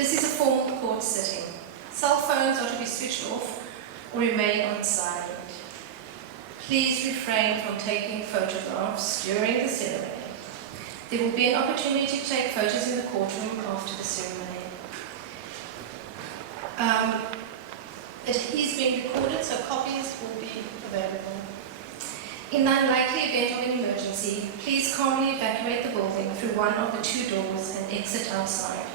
This is a formal court sitting. Cell phones are to be switched off or remain on silent. Please refrain from taking photographs during the ceremony. There will be an opportunity to take photos in the courtroom after the ceremony. It is being recorded, so copies will be available. In the unlikely event of an emergency, please calmly evacuate the building through one of the 2 doors and exit outside.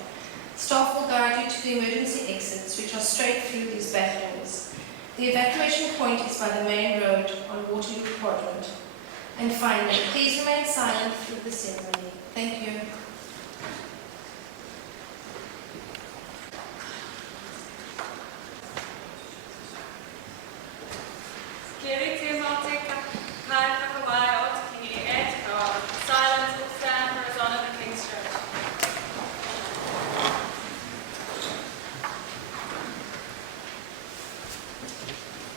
Staff will guide you to the emergency exits, which are straight through these back doors. The evacuation point is by the main road on Waterloo Quadrant. And finally, please remain silent through the ceremony. Thank you.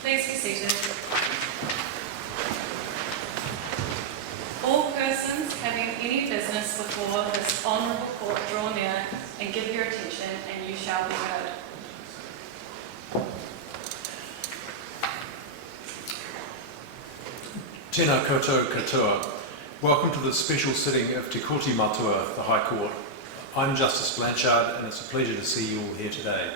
Please be seated. All persons having any business before this honourable court draw near and give your attention, and you shall be heard. Tēnā koutou katoa. Welcome to the special sitting of Te Koti Matua, the High Court. I'm Justice Blanchard, and it's a pleasure to see you all here today.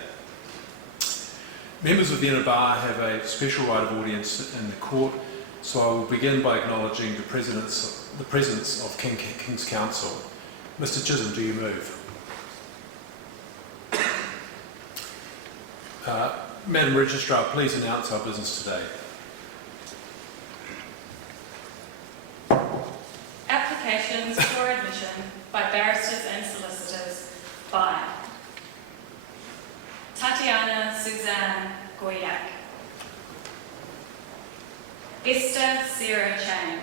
Members of the Inner Bar have a special right of audience in the court, so I will begin by acknowledging the presence of King's Counsel. Mr. Chisholm, do you move? Madam Registrar, please announce our business today. Applications for admission by barristers and solicitors by Tatiana Suzanne Goyak, Esther Sarah Chang,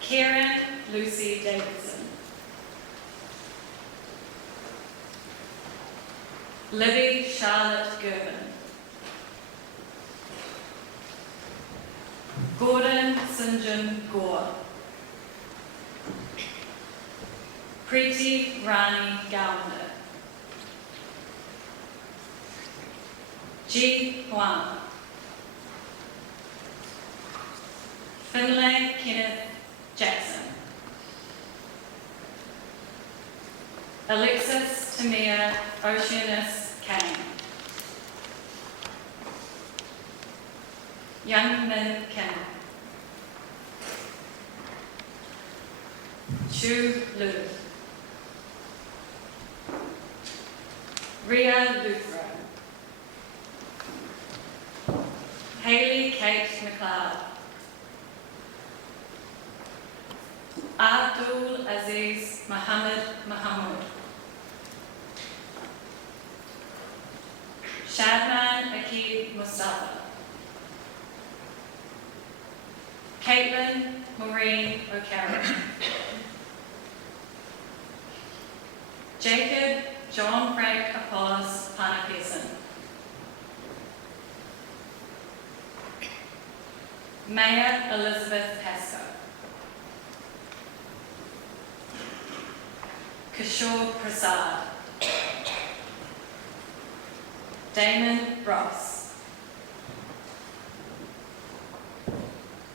Karen Lucy Davidson, Libby Charlotte Gervin, Gordon St. Gore, Preeti Rani Gownder, Ji Huang, Finlay Kenneth Jackson, Alexis Tamia Oceanus Kane, Young Min Kim, Chu Lu, Ria Luthra, Hayley Kate McLeod, Abdul Aziz Muhammad Mahmoud, Shadman Mostafa, Caitlin Maureen O'Carroll, Jacob John Frank Apollos Panapearson, Mayor Elizabeth Pascoe, Kishore Prasad, Damon Ross,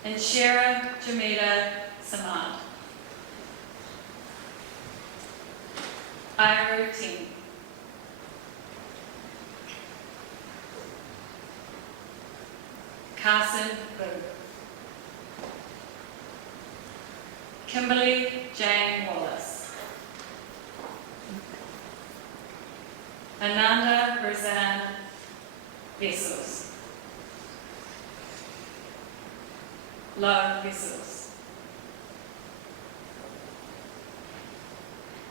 and Shara Jamida Samad. Iru Team. Carson Boo. Kimberly Jane Wallace. Ananda Roseanne Vessels. Lo Vessels.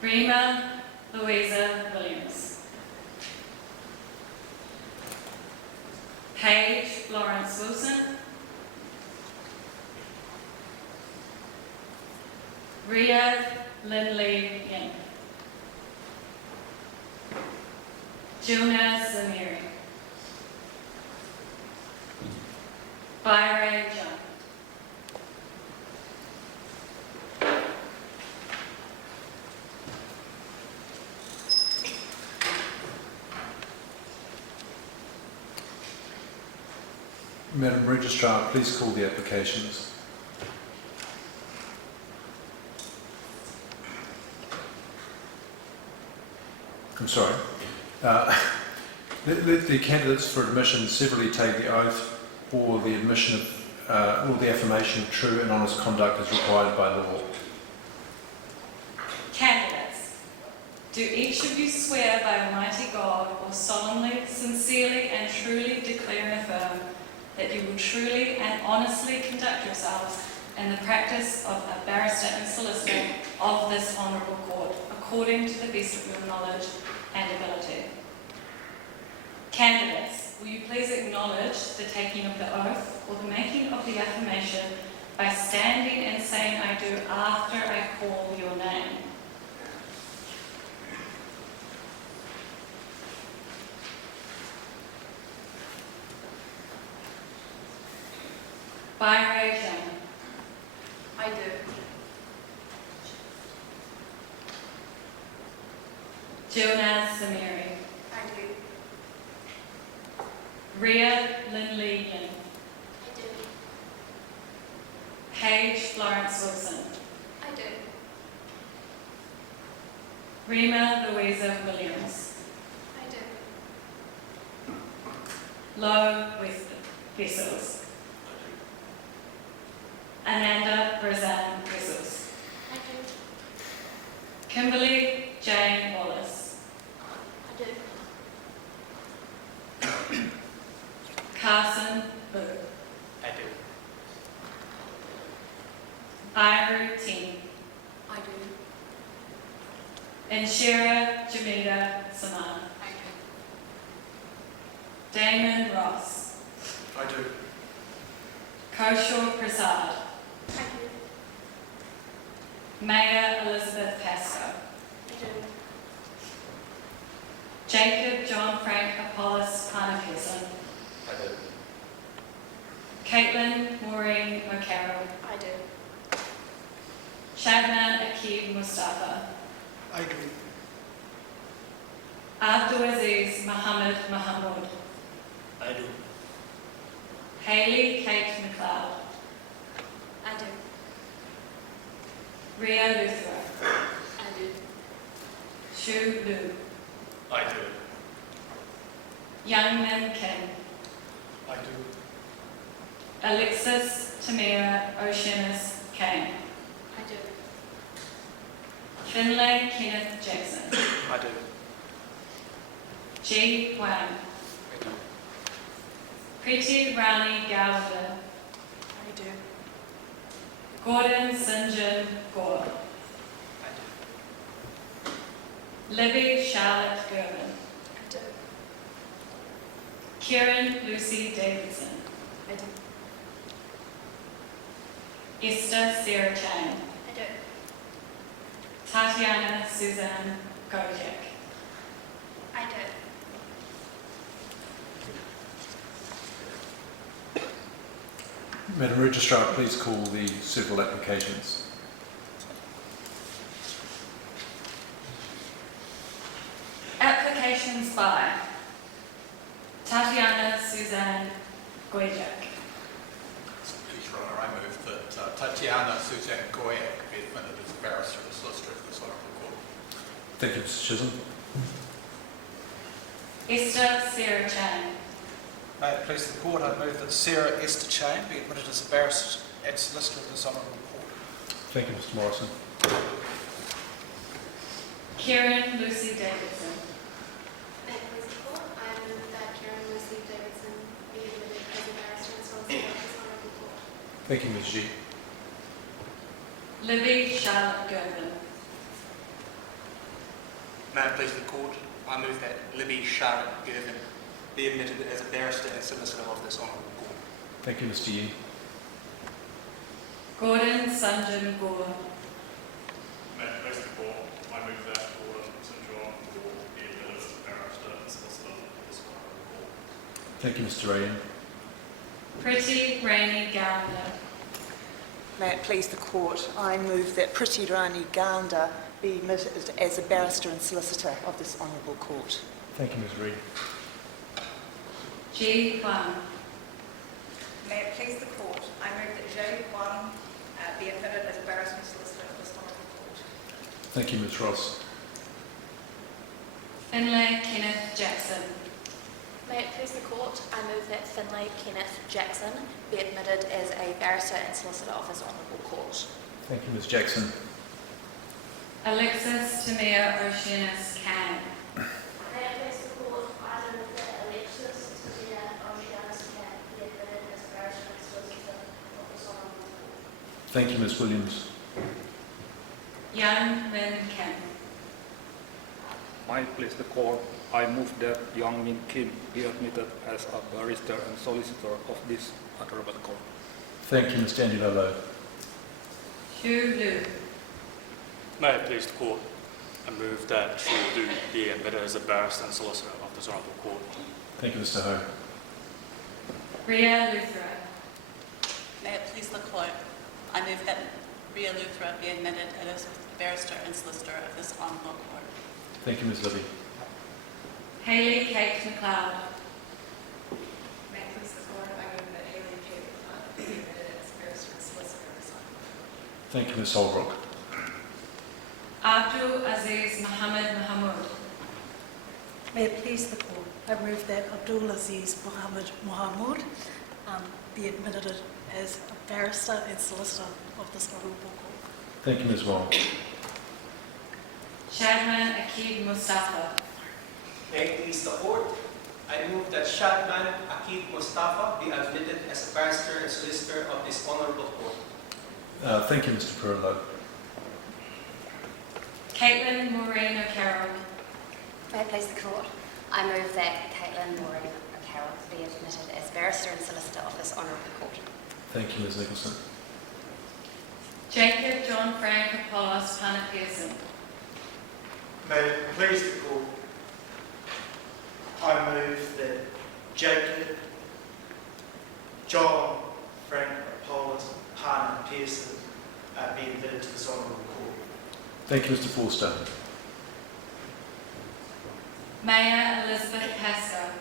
Rima Louisa Williams. Paige Lawrence Wilson. Ria Lindley Yin. Juna Zamiri. Byron John. Madam Registrar, please call the applications. I'm sorry. Let the candidates for admission severally take the oath or the admission of, or the affirmation of true and honest conduct as required by law. Candidates, do each of you swear by Almighty God or solemnly, sincerely and truly declare and affirm that you will truly and honestly conduct yourselves in the practice of a barrister and solicitor of this honourable court, according to the best of your knowledge and ability? Candidates, will you please acknowledge the taking of the oath or the making of the affirmation by standing and saying "I do" after I call your name? Barrister Shadman. I do. Jilnaz Samiri. I do. Rhea Lindley Yin. I do. Paige Florence Wilson. I do. Rima Louisa Williams. I do. Lo Vessels. Ananda Brazan Vessels. I do. Kimberly Jane Wallace. I do. Carson Boo. I do. Ivory Ting. I do. And Shira Jamida Saman. I do. Damon Ross. I do. Koshor Prasad. I do. Mayor Elizabeth Pascoe. I do. Jacob John Frank Apollos Parnapesen. I do. Caitlin Maureen O'Carroll. I do. Shadman Mostafa. I do. Abdulaziz Mohammed Mahmoud. I do. Hayley Kate McLeod. I do. Ria Luthra. I do. Shu Lu. I do. Youngmin Kim. I do. Alexis Tamira Oceanus Kane. I do. Finlay Kenneth Jackson. I do. Ji Wang. I do. Preeti Rani Gowda. I do. Gordon Sinjin Gore. I do. Libby Charlotte Gervin. I do. Kieran Lucy Davidson. I do. Esther Sarah Chang. I do. Tatiana Suzanne Gojek. I do. Madam Registrar, please call the several applications. Applications by Tatiana Suzanne Gojek. Please, Your Honour, I move that Tatiana Suzanne Goyak be admitted as a barrister and solicitor of this honourable court. Thank you, Mr. Chisholm. Esther Sarah Chang. May it please the Court, I move that Sarah Esther Chain be admitted as a barrister and solicitor of this honourable court. Thank you, Mr. Morrison. Kieran Lucy Davidson. May it please the Court, I move that Karen Lucy Davidson be admitted as a barrister and solicitor of this honourable court. Thank you, Ms. G. Libby Charlotte Gervin. May it please the Court, I move that Libby Charlotte Gervin be admitted as a barrister and solicitor of this honourable court. Thank you, Mr. Yee. Gordon Sanjin Gore. May it please the Court, I move that Gordon St John Gore be admitted as a barrister and solicitor of this honourable court. Thank you, Mr. Rayan. Pretty Rainey Gownder. May it please the Court, I move that Priti Rani Ganda be admitted as a barrister and solicitor of this honourable court. Thank you, Ms. Reid. Ji Huang. May it please the court, I move that Jay Wang be admitted as barrister and solicitor of this honourable court. Thank you, Ms Ross. Finlay Kenneth Jackson. May it please the court, I move that Finlay Kenneth Jackson be admitted as a barrister and solicitor of this honourable court. Thank you, Ms Jackson. Alexis Tamir Oceanus Kane. May it please the court, I move that Alexis Tamir Oceanus be admitted as a barrister and solicitor of this honourable court. Thank you, Ms Williams. Yan Min Kim. May it please the court, I move that Yang Min Kim be admitted as a barrister and solicitor of this honourable court. Thank you, Mr Angelo Lowe. Hugh Liu. May it please the court, I move that Xu Lu be admitted as a barrister and solicitor of this honourable court. Thank you, Mr Ho. Ria Luthra. May it please the court, I move that Ria Luthra be admitted as barrister and solicitor of this honourable court. Thank you, Ms Libby. Hayley Kate McLeod. May it please the court, I move that Hayley Kate be admitted as barrister and solicitor of this honourable court. Thank you, Ms Holbrook. Abdul Aziz Mohammed Mahmood. May it please the court, I move that Abdul Aziz Mohammed Mohamud be admitted as a barrister and solicitor of this honourable court. Thank you, Ms Wong. Shadman Mostafa. May it please the court, I move that Shadman Mostafa be admitted as a barrister and solicitor of this honourable court. Thank you, Mr Perillo. Caitlin Maureen O'Carroll. May it please the court, I move that Caitlin Maureen O'Carroll be admitted as barrister and solicitor of this honourable court. Thank you, Ms Nicholson. Jacob John Frank Apollos Pana Pearson. May it please the court, I move that Jacob John Frank Apollos Pana Pearson be admitted to this honourable court. Thank you, Mr Forster. Mayor Elizabeth Pascoe.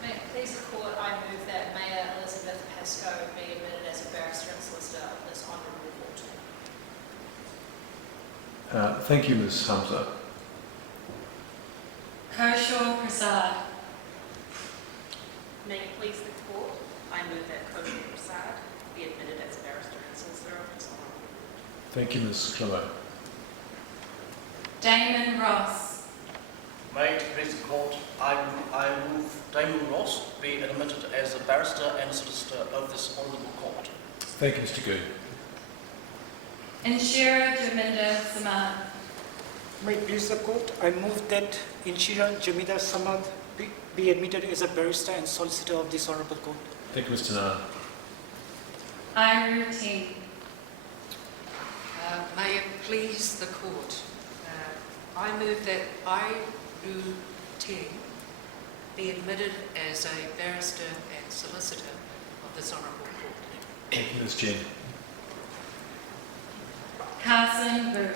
May it please the court, I move that Mayor Elizabeth Pascoe be admitted as a barrister and solicitor of this honourable court. Thank you, Ms Hamza. Kershaw Prasad. May it please the court, I move that Kosher Prasad be admitted as barrister and solicitor of this honourable court. Thank you, Ms Clemmo. Damon Ross. May it please the court, I move Damon Ross be admitted as a barrister and solicitor of this honourable court. Thank you, Mr Goode. Inshira Jaminda Samad. May it please the court, I move that Inshira Jamida Samad be admitted as a barrister and solicitor of this honourable court. Thank you, Mr Nana. Ira Ting. May it please the court, I move that Lu Ting be admitted as a barrister and solicitor of this honourable court. Thank you, Ms Jen. Carson Boo.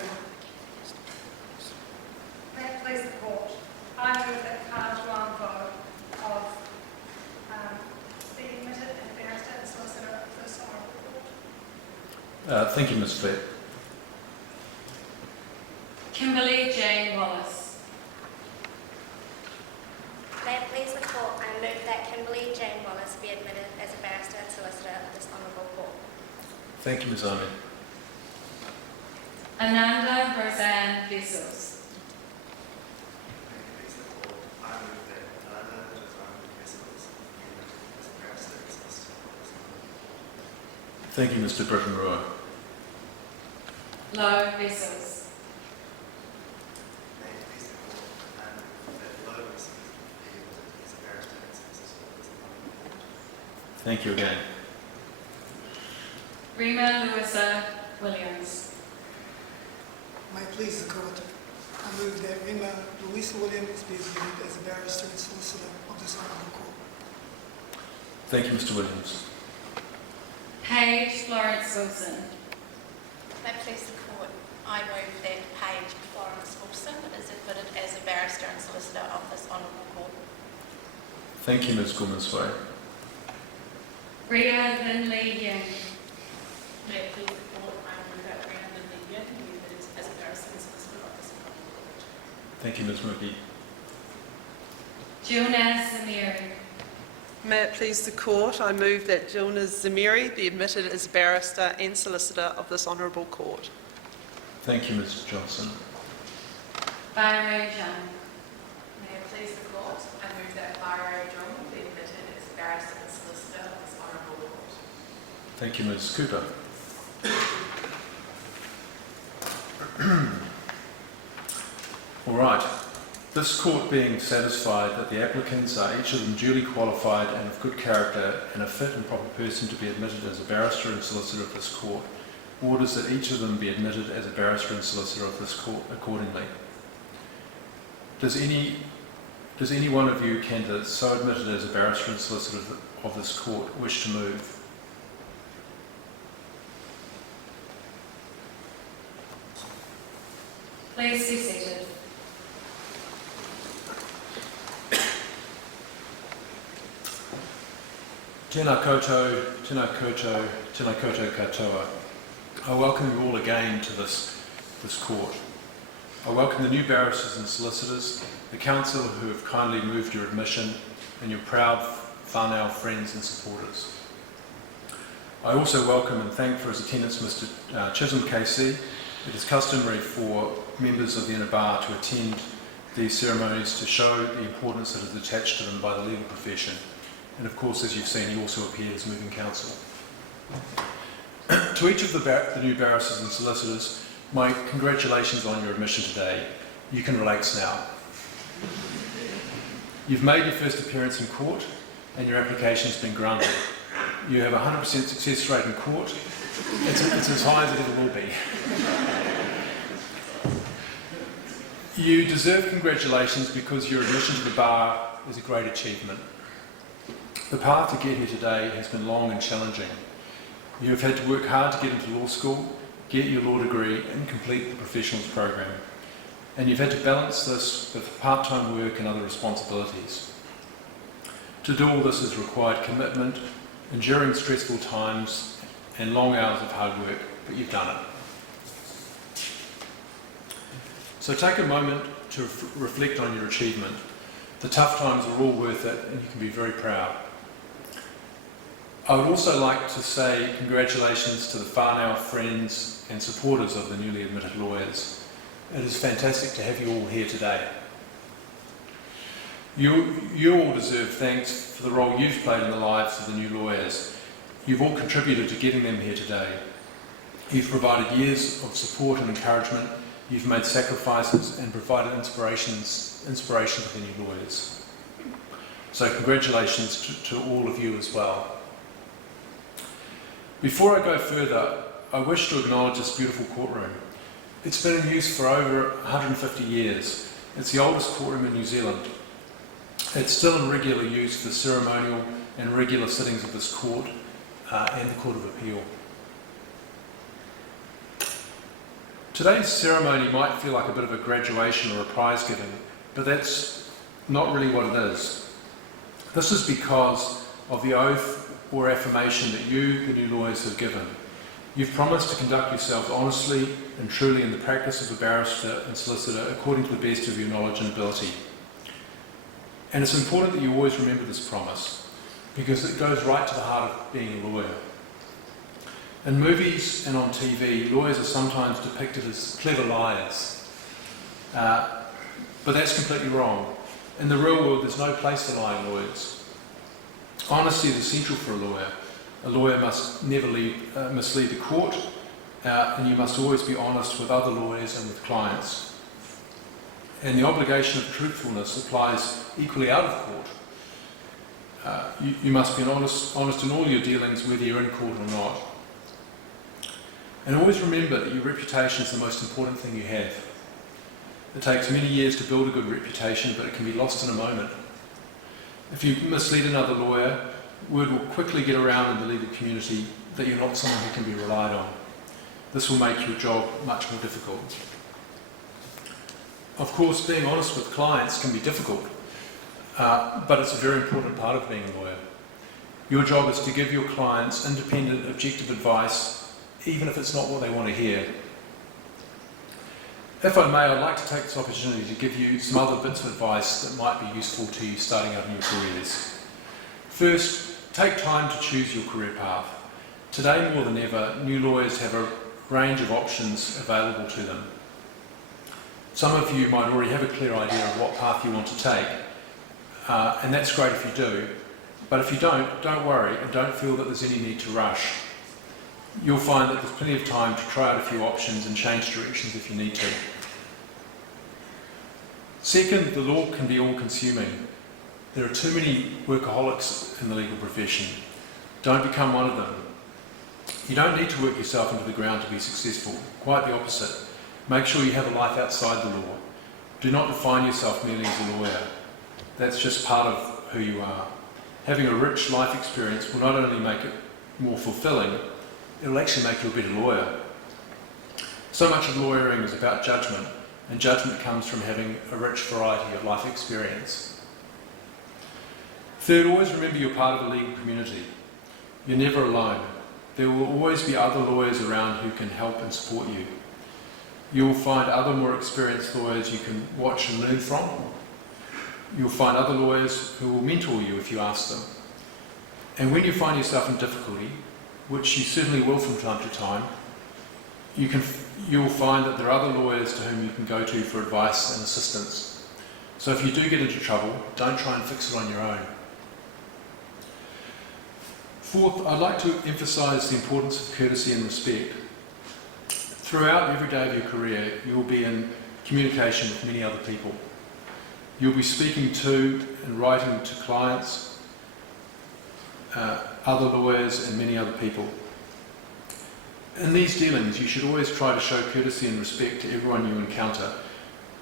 May it please the court, I move that Carl Vo of be admitted as barrister and solicitor of this honourable court. Thank you, Ms Flett. Kimberly Jane Wallace. May it please the court, I move that Kimberly Jane Wallace be admitted as a barrister and solicitor of this honourable court. Thank you, Ms Ahmed. Ananda Roseanne Pesos. Thank you, Mr Britton Roy. Low Pesos. Thank you again. Rima Louisa Williams. May it please the court, I move that Rima Louisa Williams be admitted as a barrister and solicitor of this honourable court. Thank you, Mr Williams. Paige Florence Wilson. May it please the court, I move that Paige Florence Wilson is admitted as a barrister and solicitor of this honourable court. Thank you, Ms Gormansway. Ria Lin Lee Yin. May it please the court, I move that Rhiannon Lee Yin be admitted as a barrister and solicitor of this honourable court. Thank you, Ms. Murphy. Jilnaz Zamiri. May it please the court, I move that Jilnaz Zamiri be admitted as barrister and solicitor of this honourable court. Thank you, Mr. Johnson. Byro Jung. May it please the court, I move that Byro Jung be admitted as a barrister and solicitor of this honourable court. Thank you, Ms. Cooper. All right. This court being satisfied that the applicants are each of them duly qualified and of good character and a fit and proper person to be admitted as a barrister and solicitor of this court, orders that each of them be admitted as a barrister and solicitor of this court accordingly. Does any one of you candidates so admitted as a barrister and solicitor of this court wish to move? Please be seated. Tēnā koutou, tēnā koutou, tēnā koutou katoa. I welcome you all again to this court. I welcome the new barristers and solicitors, the council who have kindly moved your admission, and your proud whānau friends and supporters. I also welcome and thank for his attendance Mr. Chisholm KC. It is customary for members of the inner bar to attend these ceremonies to show the importance that is attached to them by the legal profession. And of course, as you've seen, he also appeared as moving counsel. To each of the new barristers and solicitors, my congratulations on your admission today. You can relax now. You've made your first appearance in court and your application has been granted. You have a 100% success rate in court. It's as high as it ever will be. You deserve congratulations because your admission to the bar is a great achievement. The path to get here today has been long and challenging. You have had to work hard to get into law school, get your law degree and complete the professionals program. And you've had to balance this with part-time work and other responsibilities. To do all this has required commitment, enduring stressful times and long hours of hard work, but you've done it. So take a moment to reflect on your achievement. The tough times are all worth it and you can be very proud. I would also like to say congratulations to the whānau friends and supporters of the newly admitted lawyers. It is fantastic to have you all here today. You all deserve thanks for the role you've played in the lives of the new lawyers. You've all contributed to getting them here today. You've provided years of support and encouragement. You've made sacrifices and provided inspiration to the new lawyers. So congratulations to all of you as well. Before I go further, I wish to acknowledge this beautiful courtroom. It's been in use for over 150 years. It's the oldest courtroom in New Zealand. It's still in regular use for ceremonial and regular sittings of this court and the Court of Appeal. Today's ceremony might feel like a bit of a graduation or a prize giving, but that's not really what it is. This is because of the oath or affirmation that you, the new lawyers, have given. You've promised to conduct yourselves honestly and truly in the practice of a barrister and solicitor according to the best of your knowledge and ability. And it's important that you always remember this promise because it goes right to the heart of being a lawyer. In movies and on TV, lawyers are sometimes depicted as clever liars. But that's completely wrong. In the real world, there's no place for lying lawyers. Honesty is essential for a lawyer. A lawyer must never mislead the court, and you must always be honest with other lawyers and with clients. And the obligation of truthfulness applies equally out of court. You must be honest in all your dealings, whether you're in court or not. And always remember that your reputation is the most important thing you have. It takes many years to build a good reputation, but it can be lost in a moment. If you mislead another lawyer, word will quickly get around in the legal community that you're not someone who can be relied on. This will make your job much more difficult. Of course, being honest with clients can be difficult, but it's a very important part of being a lawyer. Your job is to give your clients independent, objective advice, even if it's not what they want to hear. If I may, I'd like to take this opportunity to give you some other bits of advice that might be useful to you starting out in your careers. First, take time to choose your career path. Today more than ever, new lawyers have a range of options available to them. Some of you might already have a clear idea of what path you want to take, and that's great if you do. But if you don't worry and don't feel that there's any need to rush. You'll find that there's plenty of time to try out a few options and change directions if you need to. Second, the law can be all-consuming. There are too many workaholics in the legal profession. Don't become one of them. You don't need to work yourself into the ground to be successful. Quite the opposite. Make sure you have a life outside the law. Do not define yourself merely as a lawyer. That's just part of who you are. Having a rich life experience will not only make it more fulfilling, it will actually make you a better lawyer. So much of lawyering is about judgment, and judgment comes from having a rich variety of life experience. Third, always remember you're part of a legal community. You're never alone. There will always be other lawyers around who can help and support you. You'll find other more experienced lawyers you can watch and learn from. You'll find other lawyers who will mentor you if you ask them. And when you find yourself in difficulty, which you certainly will from time to time, you'll find that there are other lawyers to whom you can go to for advice and assistance. So if you do get into trouble, don't try and fix it on your own. Fourth, I'd like to emphasise the importance of courtesy and respect. Throughout every day of your career, you'll be in communication with many other people. You'll be speaking to and writing to clients, other lawyers and many other people. In these dealings, you should always try to show courtesy and respect to everyone you encounter,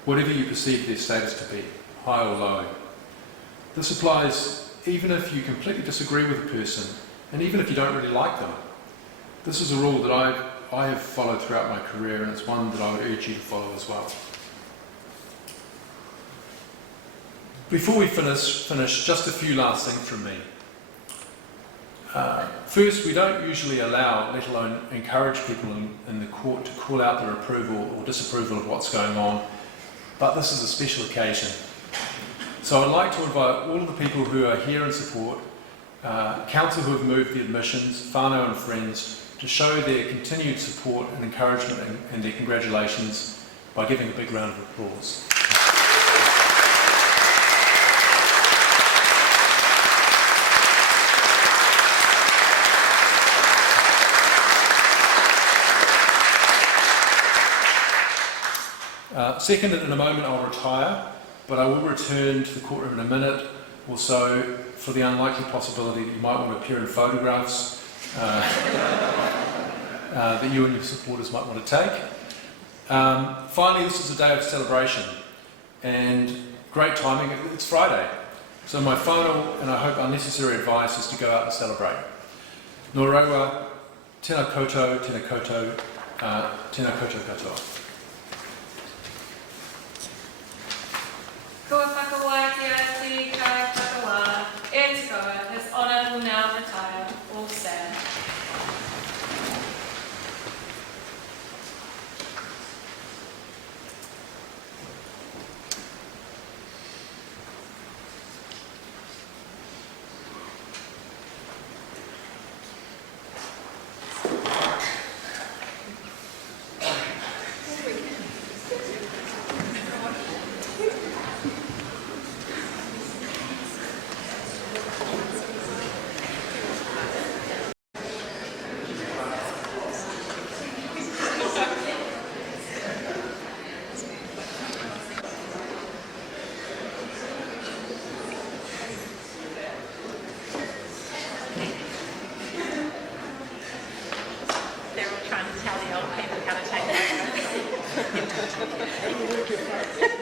whatever you perceive their status to be, high or low. This applies even if you completely disagree with a person, and even if you don't really like them. This is a rule that I have followed throughout my career, and it's one that I would urge you to follow as well. Before we finish, just a few last things from me. First, we don't usually allow, let alone encourage people in the court to call out their approval or disapproval of what's going on, but this is a special occasion. So I'd like to invite all of the people who are here in support, counsel who have moved the admissions, whānau and friends, to show their continued support and encouragement and their congratulations by giving a big round of applause. Second, in a moment I'll retire, but I will return to the courtroom in a minute or so for the unlikely possibility that you might want to appear in photographs that you and your supporters might want to take. Finally, this is a day of celebration and great timing. It's Friday, so my final and I hope unnecessary advice is to go out and celebrate. Nō reira, tēnā koutou, tēnā koutou, tēnā koutou katoa. Kua whakawaitia te kai whakawā, e te koa, His Honour will now retire. All stand. They're all trying to tell the old people how to take over.